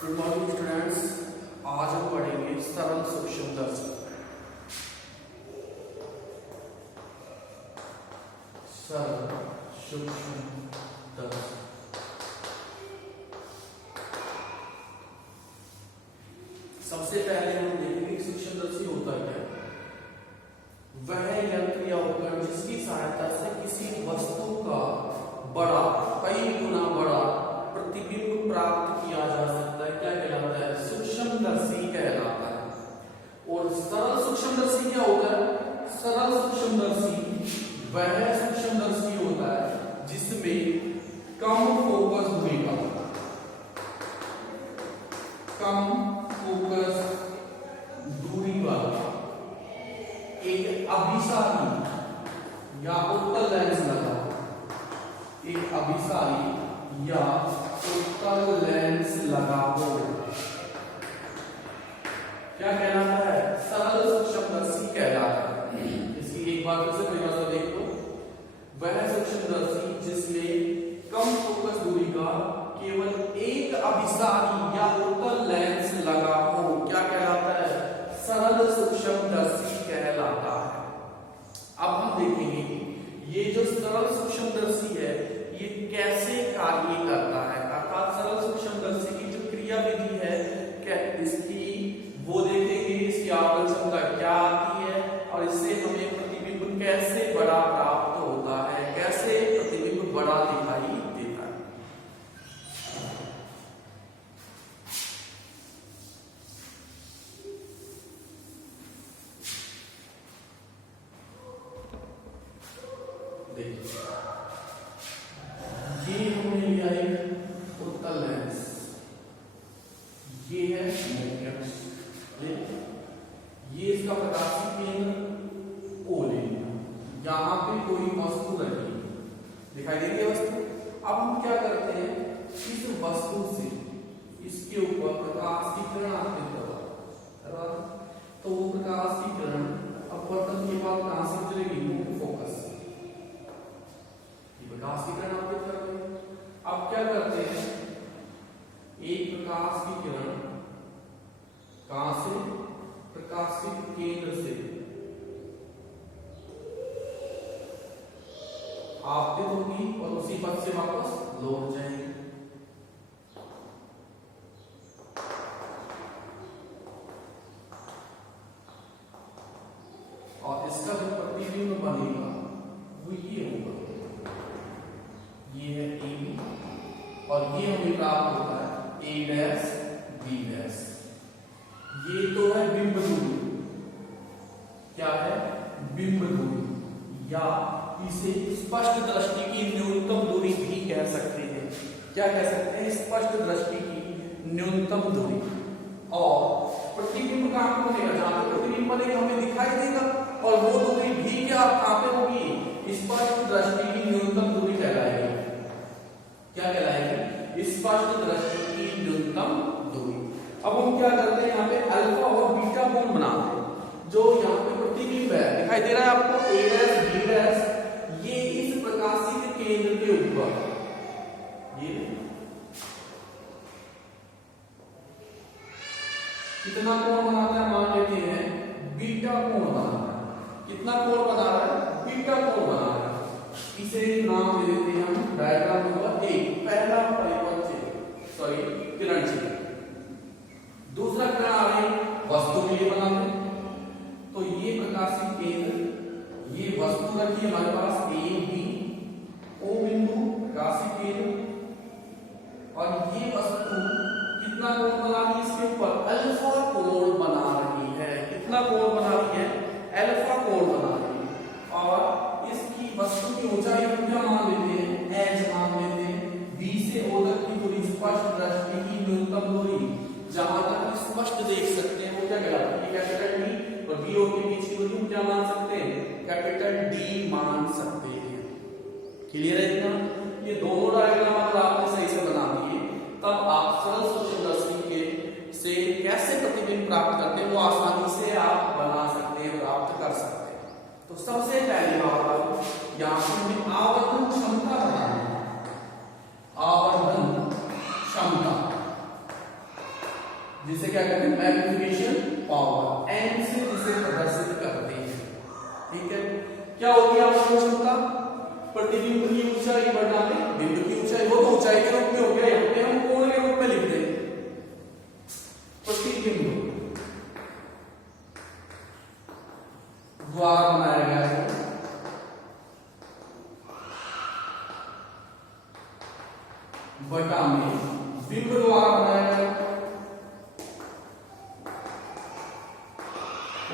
Good morning students. आज हम पढ़ेंगे सरल सूक्ष्मदर्शी। सरल सूक्ष्मदर्शी सबसे पहले हम देखेंगे कि सूक्ष्मदर्शी होता क्या है। वह यंत्र या उपकरण जिसकी सहायता से किसी वस्तु का बड़ा, कई गुना बड़ा प्रतिबिंब प्राप्त किया जा सकता है, क्या कहलाता है? सूक्ष्मदर्शी कहलाता है। और सरल सूक्ष्मदर्शी क्या होता है? सरल सूक्ष्मदर्शी वह सूक्ष्मदर्शी होता है जिसमें कम फोकस दूरी का, कम फोकस दूरी वाला एक अभिसारी या उत्तल लेंस लगा, एक अभिसारी या उत्तल लेंस लगा हो, क्या कहलाता है? सरल सूक्ष्मदर्शी कहलाता है। इसकी एक बार फिर से परिभाषा देख लो। वह सूक्ष्मदर्शी जिसमें कम फोकस दूरी का केवल एक अभिसारी या उत्तल लेंस लगा हो, क्या कहलाता है? सरल सूक्ष्मदर्शी कहलाता है। अब हम देखेंगे कि ये जो सरल सूक्ष्मदर्शी है ये कैसे कार्य करता है, अर्थात सरल सूक्ष्मदर्शी की जो क्रिया विधि है क्या इसकी वो देखेंगे, इसकी आवरण क्षमता क्या आती है और इससे हमें प्रतिबिंब कैसे बड़ा प्राप्त होता है, कैसे प्रतिबिंब बड़ा दिखाई देता है। देखिए ये हमने लिया एक उत्तल लेंस, ये है मुख्य, ये इसका प्रकाशीय केंद्र O ले लिया। यहाँ पे कोई वस्तु रखी दिखाई दे रही है वस्तु। अब हम क्या करते हैं, इस वस्तु से इसके ऊपर प्रकाश की किरण आपतित करवा, तो वो प्रकाश की किरण अपवर्तन के बाद कहां से गुजरेगी? मुख्य फोकस से प्रकाश की किरण आपतित कर रही है। अब क्या करते हैं, एक प्रकाश की किरण कहां से? प्रकाशित केंद्र से आपतित होगी और उसी पथ से वापस लौट जाएगी। और इसका जो प्रतिबिंब बनेगा वो ये होगा, ये है AB और ये हमें प्राप्त होता है A डैश B डैश। ये तो है बिंब दूरी, क्या है? बिंब दूरी, या इसे स्पष्ट दृष्टि की न्यूनतम दूरी भी कह सकते हैं। क्या कह सकते हैं? स्पष्ट दृष्टि की न्यूनतम दूरी। और प्रतिबिंब कहां पे बनेगा? जहां पे प्रतिबिंब बनेगा हमें दिखाई देगा, और वो दूरी भी क्या कहां पे होगी? स्पष्ट दृष्टि की न्यूनतम दूरी कहलाएगी। क्या कहलाएगी? स्पष्ट दृष्टि की न्यूनतम दूरी। अब हम क्या करते हैं, यहाँ पे अल्फा और बीटा कोण बनाते हैं। जो यहाँ पे प्रतिबिंब है दिखाई दे रहा है आपको, A डैश B डैश, ये इस प्रकाशित केंद्र के ऊपर ये कितना कोण बनाता है? मान लेते हैं बीटा कोण बना रहा है। कितना कोण बना रहा है? बीटा कोण बना रहा है। इसे नाम दे देते हैं हम डायग्राम नंबर 1, पहला परिपथ चित्र, सॉरी किरण चित्र। दूसरा किरण आ रही वस्तु के लिए बनाते हैं, तो ये प्रकाशित केंद्र, ये वस्तु रखी है हमारे पास A B, O बिंदु प्रकाशित केंद्र, और ये वस्तु कितना कोण बना रही है? इसके ऊपर अल्फा कोण बना रही है। कितना कोण बना रही है? अल्फा कोण बना रही है। और इसकी वस्तु की ऊंचाई हम क्या मान लेते हैं? H मान जिसे क्या कहते हैं, मैग्निफिकेशन पावर, एम से जिसे प्रदर्शित करते हैं। ठीक है, क्या होती है आपको क्षमता, प्रतिबिंब की ऊंचाई बढ़ना में बिंब की ऊंचाई, वो तो ऊंचाई के रूप में हो गया, यहाँ पे हम कोण के रूप में लिखते हैं। प्रतिबिंब द्वारा बनाया गया है, बटा में बिंब द्वारा बनाया गया,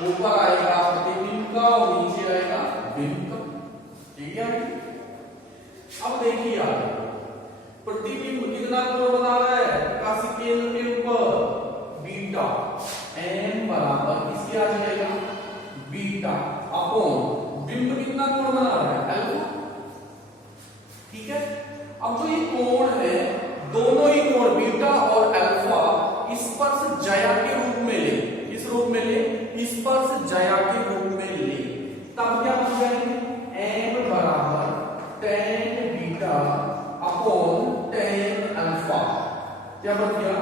ऊपर आएगा प्रतिबिंब का और नीचे आएगा बिंब का। ठीक है, अब देखिए आप प्रतिबिंब कितना कोण बना रहा है, प्रकाशीय केंद्र के ऊपर बीटा, एम बराबर किसके आ जाएगा, बीटा अपॉन बिंब कितना कोण बना रहा है, अल्फा। ठीक है, अब जो ये कोण है, दोनों ही कोण बीटा और अल्फा स्पर्श ज्या के रूप में ले, किस रूप में ले, स्पर्श ज्या के रूप में ले, तब क्या बन जाएंगे, एम बराबर tan beta upon tan alpha. क्या बन गया,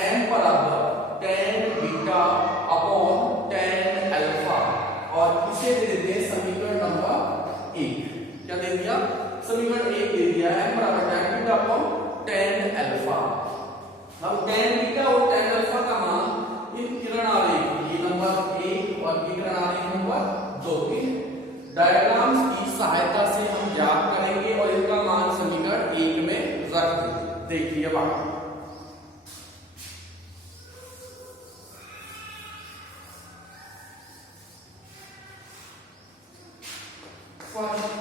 एम बराबर tan beta upon tan alpha, और इसे दे देते हैं समीकरण नंबर 1। क्या दे दिया, समीकरण 1 दे दिया है, बराबर tan beta upon tan alpha. अब tan बीटा और tan अल्फा का मान इन किरण आरेख, ये नंबर 1 और ये किरण आरेख नंबर 2 के डायग्राम्स की सहायता से हम ज्ञात करेंगे और इनका मान समीकरण 1 में रख देंगे। देखिए बात,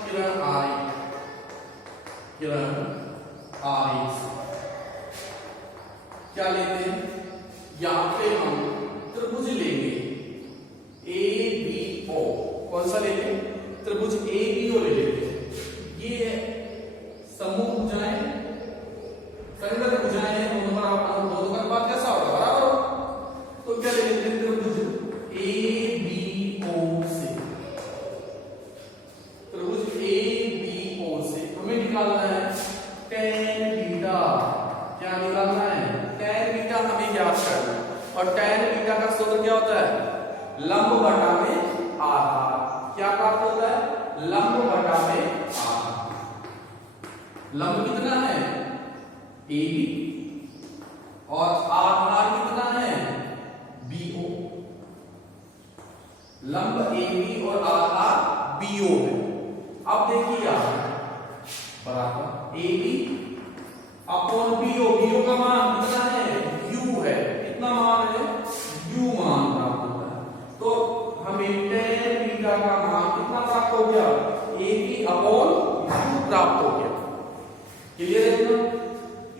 किरण आरेख, किरण आरेख क्या लेते हैं, यहां पे हम त्रिभुज लेंगे ए बी ओ, कौन सा लेंगे, त्रिभुज ए बी ओ ले लेते हैं। ये समूह भुजाएं, संगत भुजाएं हैं, दोनों का अनुपात कैसा होगा, बराबर। तो क्या ले लेते हैं, त्रिभुज ए बी ओ से, त्रिभुज ए बी ओ से हमें निकालना है tan बीटा। क्या निकालना है, tan बीटा हमें ज्ञात करना है, और tan बीटा का सूत्र क्या होता है, लंब बटा में आधार। क्या प्राप्त होता है, लंब बटा में आधार। लंब कितना है, ए बी, और आधार कितना है, बी ओ। लंब ए बी और आधार बी ओ है। अब देखिए आप, बराबर A B upon B O का मान कितना है, u है, कितना मान है, u मान प्राप्त होता है। तो हमें tan बीटा का मान कितना प्राप्त हो गया, ए बी अपॉन u प्राप्त हो गया। क्लियर है ना,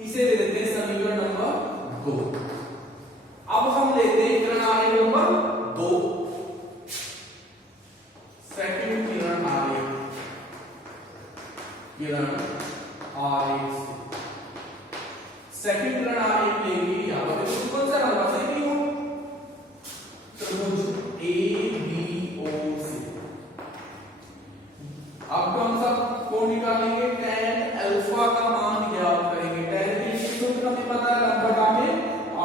इसे दे देते हैं समीकरण नंबर 2। अब हम लेते हैं किरण आरेख नंबर 2, सेकंड किरण आरेख, किरण आरेख सेकंड किरण आरेख लेंगे, यहां पर कौन सा नंबर से भी हो, त्रिभुज ए बी ओ से। अब कौन सा कोण निकालेंगे, tan अल्फा का मान ज्ञात करेंगे। tan के लिए सूत्र हमें पता है, लंब बटा में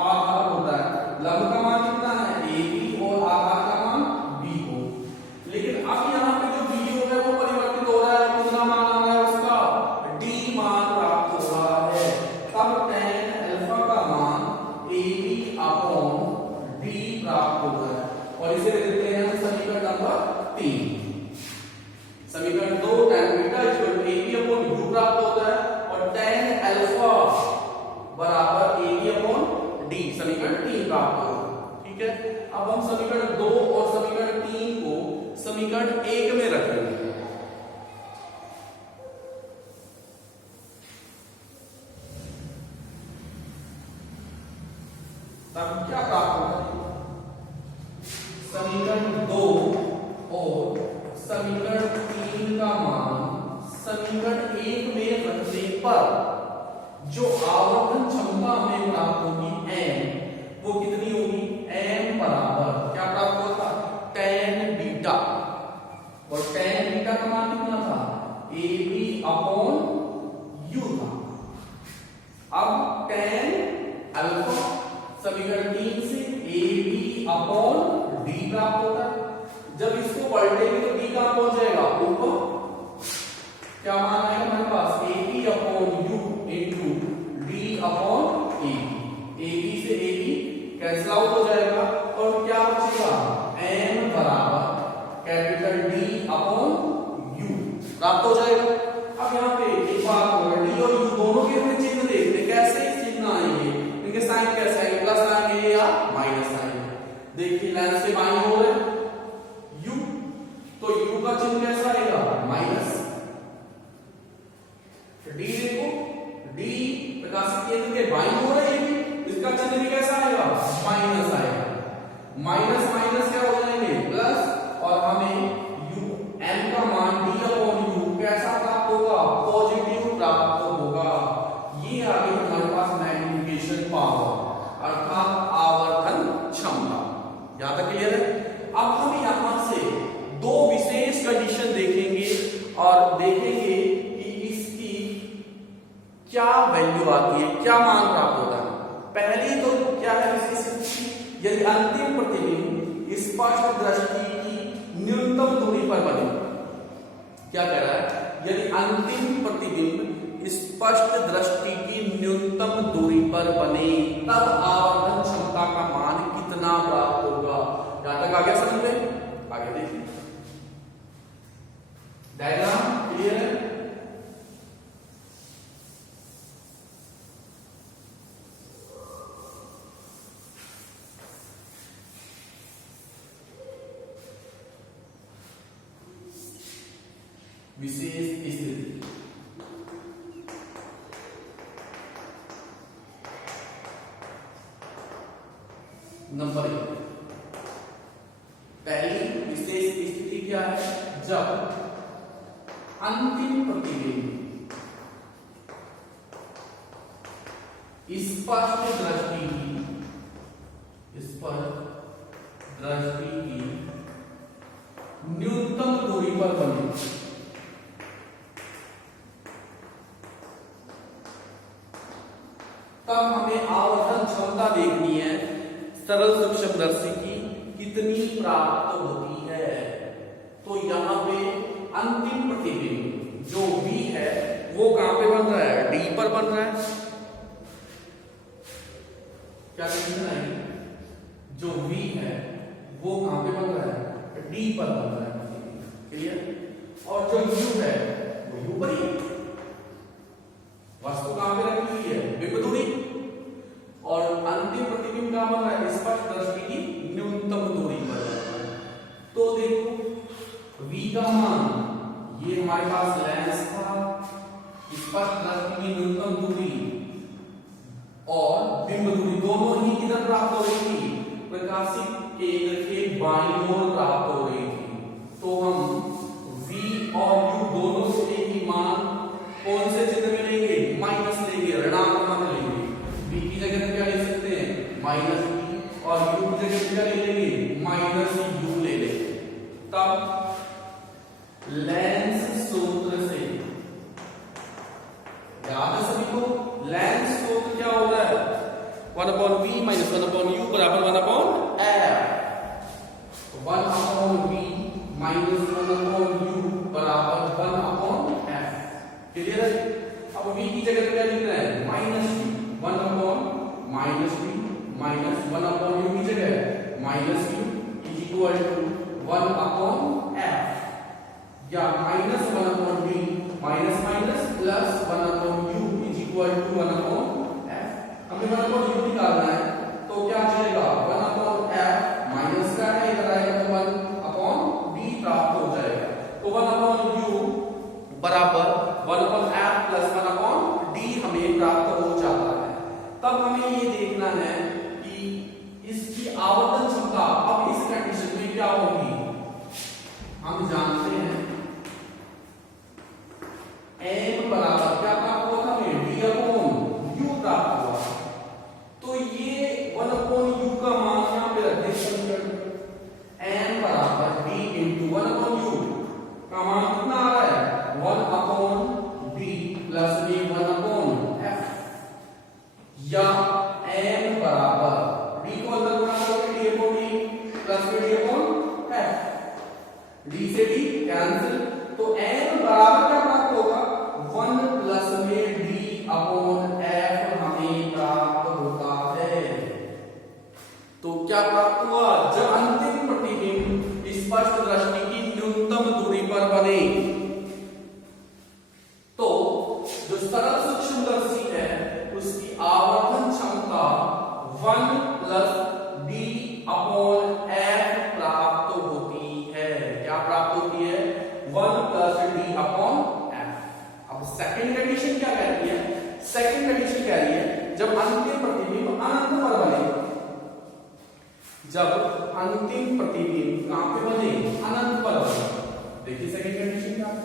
आधार होता है। लंब का मान कितना है, ए बी, और आधार का मान बी ओ। लेकिन अब यहाँ पे जो बी ओ है वो परिवर्तित हो रहा है, कितना मान आ रहा है उसका, डी मान प्राप्त हो रहा है। तब tan अल्फा का मान ए बी अपॉन डी प्राप्त होता है, और इसे देते हैं समीकरण नंबर 3। समीकरण 2 tan beta equal to A B upon U प्राप्त होता है, और tan अल्फा बराबर ए बी अपॉन डी, समीकरण 3 प्राप्त होगा। ठीक है, अब हम समीकरण 2 और समीकरण 3 को समीकरण 1 में रखेंगे। तब क्या प्राप्त होगा, समीकरण 2 और समीकरण 3 का मान समीकरण 1 में रखने पर जो आवर्धन क्षमता हमें प्राप्त होगी m, वो कितनी होगी, m बराबर क्या प्राप्त होता, tan बीटा, और tan बीटा का मान कितना था, ए बी अपॉन यू था। अब tan अल्फा समीकरण 3 से ए बी अपॉन डी प्राप्त होता है। जब इसको पलटेंगे तो डी कहां पहुंच जाएगा, ऊपर। क्या मान आएगा हमारे पास, A B upon U into D upon A B से ए बी कैंसिल आउट हो जाएगा और क्या बचेगा, एन बराबर कैपिटल डी अपॉन यू प्राप्त हो जाएगा। अब यहाँ पे एक बात होगा, डी और यू दोनों के हमें चिन्ह देखते, कैसे चिन्ह आएंगे, इनके साइन कैसे आएंगे, प्लस आएंगे या माइनस आएंगे। देखिए लेंस के बाईं ओर है यू, तो यू का चिन्ह कैसा आएगा, माइनस। डी देखो, डी प्रकाशित केंद्र के बाईं ओर है, इसका चिन्ह भी कैसा आएगा, माइनस आएगा। माइनस माइनस क्या हो जाएंगे, प्लस, और हमें यू एन का मान डी अपॉन यू कैसा प्राप्त होगा, पॉजिटिव प्राप्त होगा। ये आ गई हमारे पास मैग्निफिकेशन पावर अर्थात आवर्धन क्षमता। यहां तक क्लियर है। अब हम यहां से दो विशेष कंडीशन देखेंगे और देखेंगे कि इसकी क्या वैल्यू आती है, क्या मान प्राप्त होता है। पहली तो क्या है विशेष, यदि अंतिम प्रतिबिंब स्पष्ट दृष्टि की न्यूनतम दूरी पर बने। क्या कह रहा है, यदि अंतिम प्रतिबिंब स्पष्ट दृष्टि की न्यूनतम दूरी पर बने तब आवर्धन क्षमता का मान कितना प्राप्त होगा। यहां तक आगे समझ में, आगे देखिए डायग्राम क्लियर है। विशेष स्थिति नंबर 1, पहली विशेष स्थिति क्या है, जब अंतिम प्रतिबिंब स्पष्ट दृष्टि की न्यूनतम दूरी पर बने। तब हमें आवर्धन क्षमता देखनी है सरल सूक्ष्मदर्शी की कितनी प्राप्त होती है। तो यहाँ पे अंतिम प्रतिबिंब जो V है वो कहां पे बन रहा है, D पर बन रहा है। क्या कंडीशन आएगी, जो V है वो कहां पे बन रहा है, D पर बन रहा है, क्लियर। और जो U है वो U पर ही, वस्तु कहां पे रखी हुई है, बिंब दूरी। और अंतिम प्रतिबिंब कहां बन रहा है, स्पष्ट दृष्टि की न्यूनतम दूरी पर। तो देखो V का मान, ये हमारे पास लेंस था, स्पष्ट दृष्टि की न्यूनतम दूरी और बिंब दूरी दोनों ही किधर प्राप्त हो रही थी, प्रकाशित केंद्र के बाईं ओर प्राप्त हो रही थी। तो हम V और U दोनों से एक ही मान कौन से चिन्ह में लेंगे, माइनस लेंगे, ऋणात्मक लेंगे। V की जगह पे क्या ले सकते हैं, माइनस V, और U की जगह पे क्या ले लेंगे, माइनस U ले लेंगे। तब लेंस सूत्र से, याद है सभी को, लेंस सूत्र क्या होता है, 1/v माइनस 1/u बराबर 1/f। 1/v माइनस 1/u बराबर 1/f। क्लियर है। अब v की जगह पे क्या लिखना है, minus v, 1/-v minus 1/u की जगह minus u is equal to 1/f, या minus 1/v minus minus plus 1/u is equal to 1/f। हमें 1/u निकालना है, तो क्या चलेगा, 1/f माइनस का है, इधर आएगा तो 1/v प्राप्त हो जाएगा। तो 1/u बराबर 1/f प्लस 1/d हमें प्राप्त हो जाता है। तब हमें ये देखना है कि इसकी आवर्धन क्षमता अब इस कंडीशन में क्या होगी। हम जानते हैं m बराबर क्या प्राप्त हुआ था, d/u प्राप्त हुआ। तो ये 1/u का मान यहां पे रखते हैं, m बराबर d इंटू 1/u का मान कितना आ रहा है, 1/d प्लस 1/f, या m बराबर सेकंड कंडीशन क्या है, जब अंतिम प्रतिबिंब अनंत पर बने, जब अंतिम प्रतिबिंब कहां पे बने, अनंत पर बने। देखिए सेकंड कंडीशन क्या है,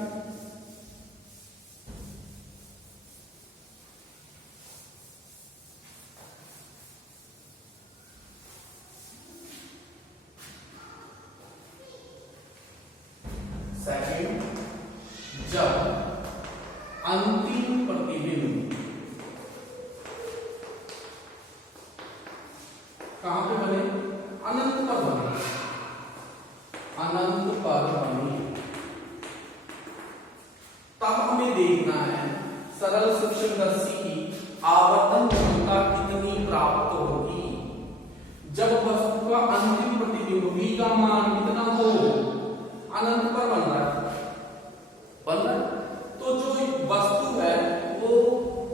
सेकंड, जब अंतिम प्रतिबिंब कहां पे बने, अनंत पर बने, अनंत पर बने, तब हमें देखना है सरल सूक्ष्मदर्शी की आवर्तन क्षमता कितनी प्राप्त होगी। जब वस्तु का अंतिम प्रतिबिंब v का मान कितना हो, अनंत पर बन रहा है, तो जो वस्तु है वो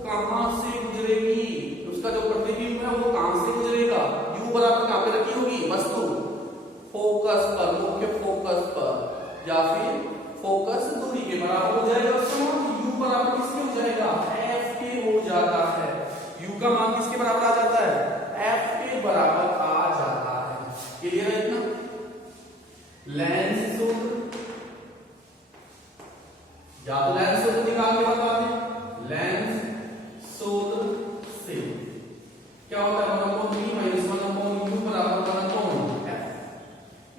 कहां से गुजरेगी, उसका जो प्रतिबिंब है वो कहां से गुजरेगा, u बराबर कहां पे रखी होगी वस्तु, फोकस पर, मुख्य फोकस पर, या फिर फोकस दूरी के बराबर हो जाएगा। u बराबर किसके हो जाएगा, f के हो जाता है। u का मान किसके बराबर आ जाता है, f के बराबर आ जाता है। क्लियर है इतना। लेंस सूत्र, या तो लेंस सूत्र निकाल के बता दें, लेंस सूत्र से क्या होता है, 1/v माइनस 1/u बराबर 1/f।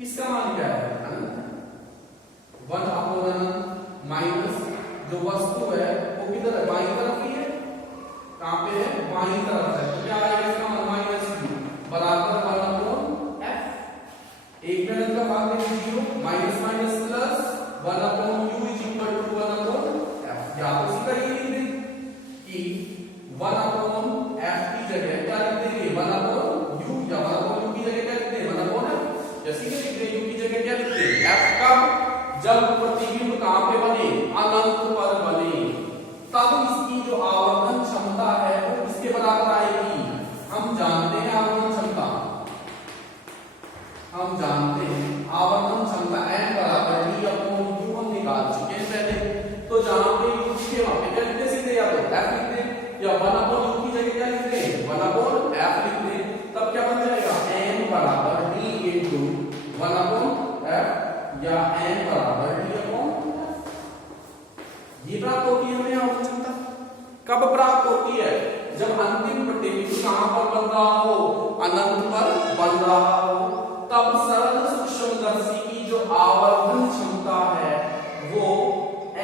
इसका मान क्या है, 1/अनंत माइनस जो वस्तु है वो किधर है, बाईं तरफ ही है, कहां पे है, बाईं तरफ है, तो क्या आएगा इसका मान माइनस u बराबर 1/f। एक मिनट का भाग देंगे 0, minus minus plus 1/u is equal to 1/f। या तो सीधा ये लिख दें कि 1/f की जगह क्या लिख देंगे, 1/u, या 1/u की जगह क्या लिख दें, 1/f। जैसे कि लिख दें u की जगह क्या लिख दें, f का, जब प्रतिबिंब कहां पे बने, अनंत पर बने, तब इसकी जो आवर्तन क्षमता है वो किसके बराबर आएगी। हम जानते हैं आवर्तन क्षमता, हम जानते हैं आवर्तन क्षमता n बराबर d/u हम निकाल चुके हैं पहले। तो जहां पे u के वहां पे क्या लिखते सीधे, या तो f लिख दें, या 1/u की जगह क्या लिख दें, 1/f लिख दें। तब क्या बन जाएगा, n बराबर d × 1/f, या n बराबर d/f। ये प्राप्त होती है हमें आवर्तन क्षमता। कब प्राप्त होती है, जब अंतिम प्रतिबिंब कहां पर बन रहा हो, अनंत पर बन रहा हो। तब सरल सूक्ष्मदर्शी की जो आवर्तन क्षमता है वो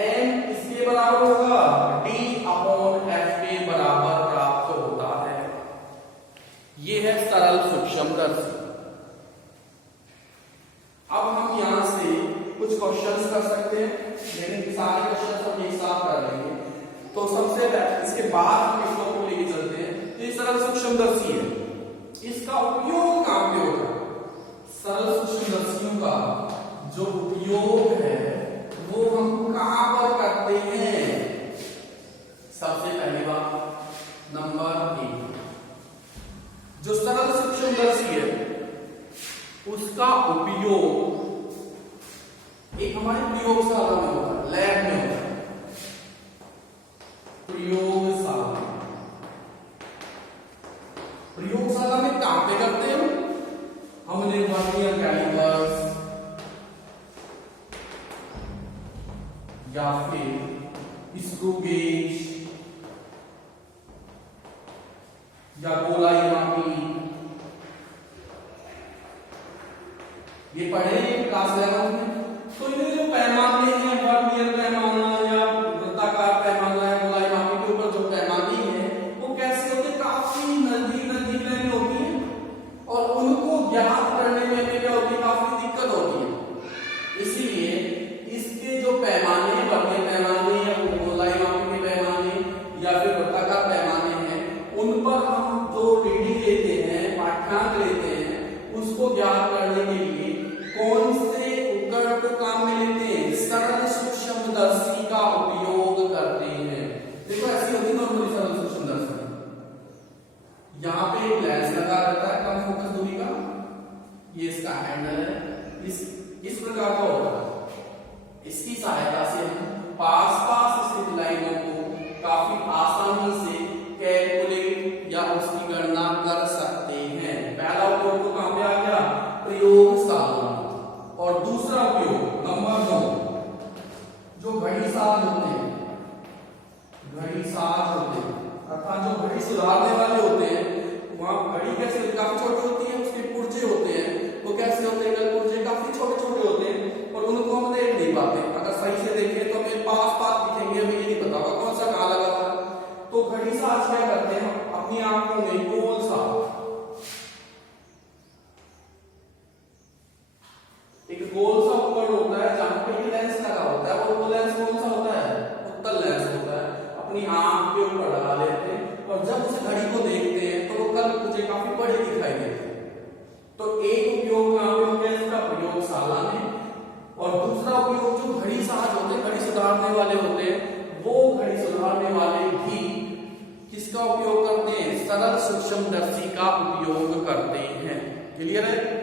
n किसके बराबर होगा, d/f के बराबर प्राप्त होता है। ये है सरल सूक्ष्मदर्शी। अब हम यहां से कुछ क्वेश्चंस कर सकते हैं, लेकिन सारे क्वेश्चंस हम एक साथ कर लेंगे। तो सबसे पहले इसके बाद हम इसको को लेके चलते हैं। तो ये सरल सूक्ष्मदर्शी है, इसका उपयोग कहां पे होता है, सरल सूक्ष्मदर्शियों का जो उपयोग है वो हम कहां पर करते हैं। सबसे पहली बात, नंबर 1, जो सरल सूक्ष्मदर्शी है उसका उपयोग एक हमारी प्रयोगशाला में होता है, लैब में होता है, प्रयोगशाला। प्रयोगशाला में कहां पे करते हो, हमने वर्नियर कैलिपर्स या फिर स्क्रू गेज या गोलाई मापी, ये पढ़े क्लास 11 में। तो ये जो पैमाने हैं, वर्नियर पैमाना या वृत्ताकार पैमाना है, गोलाई मापी के ऊपर जो पैमाने हैं वो कैसे होते हैं, काफी नजदीक नजदीक लाइन होती है, और उनको ज्ञात करने में हमें क्या होती है, काफी दिक्कत होती है। इसीलिए इसके जो पैमाने, वर्नियर पैमाने या गोलाई मापी के पैमाने या फिर वृत्ताकार पैमाने हैं, उन पर हम जो रीडिंग लेते हैं, पाठ्यांक लेते हैं, उसको ज्ञात करने के लिए कौन से उपकरण को काम में लेते हैं, सरल सूक्ष्मदर्शी का उपयोग करते हैं। देखो ऐसी होती है नॉर्मली सरल सूक्ष्मदर्शी, यहाँ पे एक लेंस लगा रहता है कम फोकस दूरी का, ये इसका हैंडल है, इस प्रकार का होता है। इसकी सहायता से हम पास स्थित लाइनों को काफी आसानी से अपनी आंख के ऊपर लगा लेते हैं और जब उस घड़ी को देखते हैं तो वो कल मुझे काफी बड़ी दिखाई देती है। तो एक उपयोग कहाँ पे हो गया इसका, प्रयोगशाला में। और दूसरा उपयोग जो घड़ी साज होते हैं, घड़ी सुधारने वाले होते हैं, वो घड़ी सुधारने वाले भी किसका उपयोग करते हैं, सरल सूक्ष्मदर्शी का उपयोग करते हैं। क्लियर है।